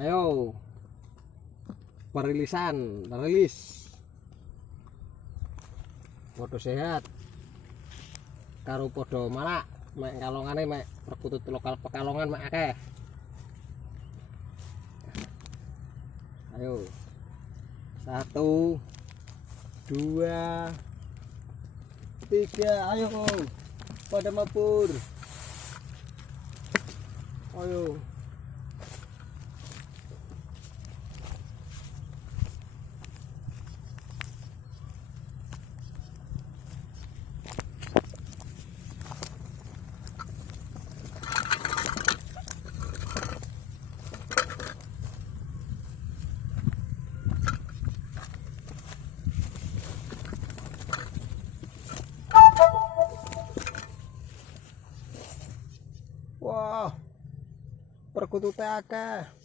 Ayo. Perilisan, rilis. Podo sehat. Karo podo malak, mek kalongane mek perkutut lokal Pekalongan mek akeh. Ayo. 1 2 3, ayo pada mabur. Ayo. Wah, perkututnya akeh.